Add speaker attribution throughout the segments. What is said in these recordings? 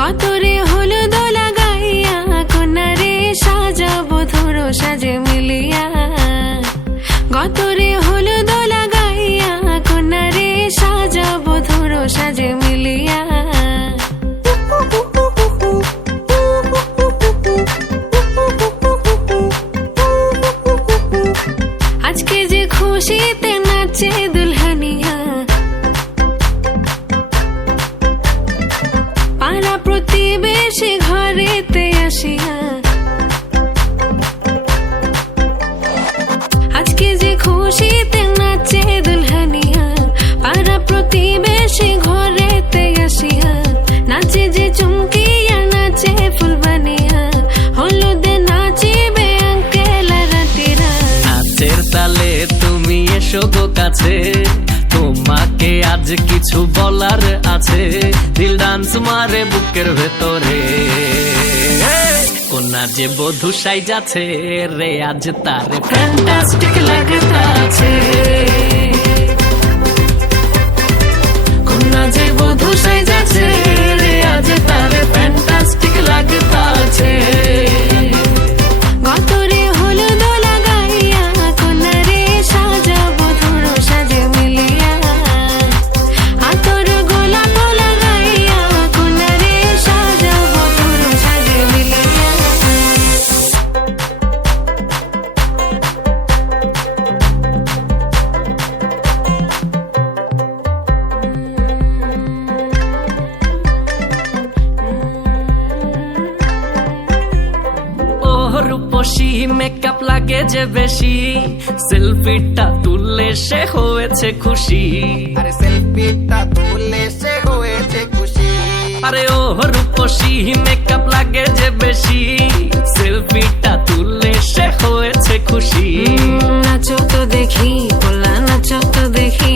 Speaker 1: গতরে হলো দোলা গাইয়া কন্যারে সাজাবো, ধরো সাজে মিলিয়া। গতরে হলো দোলা গাইয়া কন্যারে সাজাবো, ধরো সাজে মিলিয়া। আজকে যে খুশিতে নাচে প্রতিবেশী ঘরেতে আসিয়া নাচে যে চুমকিয়া, নাচে ফুলবানিয়া হলুদে নাচিবে আঙ্কেল
Speaker 2: তালে তুমি এসো গো তোমাকে আজ কিছু বলার আছে। দিল ডান্স মারে বুকের ভেতরে। কোনা যে বধু সাই যাচ্ছে রে, আজ তারে ফ্যান্টাস্টিক লাগতাছে। রূপসী মেকআপ লাগে যে বেশি। সেলফিটা তুললে সে হয়েছে খুশি।
Speaker 3: আরে সেলফিটা তুলে সে হয়েছে খুশি।
Speaker 2: আরে ও রূপসী মেকআপ লাগে যে বেশি। সেলফিটা তুললে সে হয়েছে খুশি।
Speaker 1: নাচো তো দেখি পোলা নাচো তো দেখি।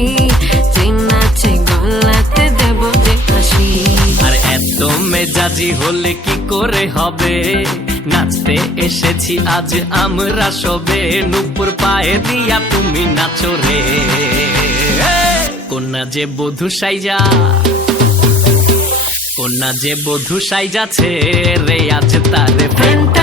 Speaker 1: যে নাচে গলাতে দেব যে হাসি।
Speaker 2: আর এত মেজাজি হলে কি করে হবে? নাচতে এসেছি, আজ আমরা সবে নুপুর পায়ে দিয়া তুমি নাচো রে। কন্যা যে বধু সাইজা, কন্যা যে বধু সাইজাছে রে, আজ তারে ফ্রেন্ডটা